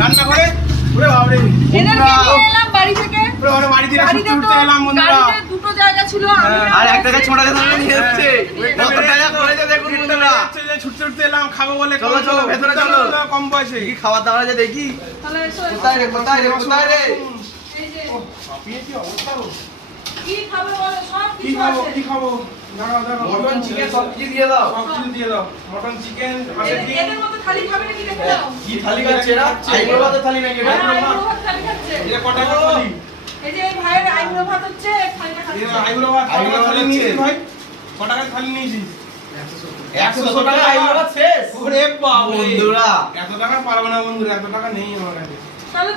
রান্না করে বাড়ি থেকে দুটো জায়গা ছিল আর একটা ছোট ছুটতে ছুটতে এলাম খাবো বলে। চলো চলো ভেতরে চলো, কম বয়সে কি খাবার দাবার আছে দেখি। কোথায় রে কোথায় রে কোথায় রে? কি খাবো বলো, সব কিছু আছে। কি খাবো? মটন চিকেন সব কিছু দিয়ে দাও, সব কিছু দিয়ে দাও। মটন চিকেন আছে কি? এদের মতো থালি খাবে নাকি দেখো দাও। কি থালি খাচ্ছে এরা? আইব্রো ভাতের থালি নাকি? আইব্রো ভাত থালি খাচ্ছে। এটা কটা থালি? এই যে ভাইয়ের আইব্রো ভাত হচ্ছে, থালিটা খাচ্ছে। আইব্রো ভাত থালি নিয়েছিস ভাই? কত টাকা থালি নিয়েছিস? 100 টাকা আইব্রো ভাত শেষ। ওরে বাবা বন্ধুরা, এত টাকা পারবো না বন্ধুরা, এত টাকা নেই আমার কাছে। তাহলে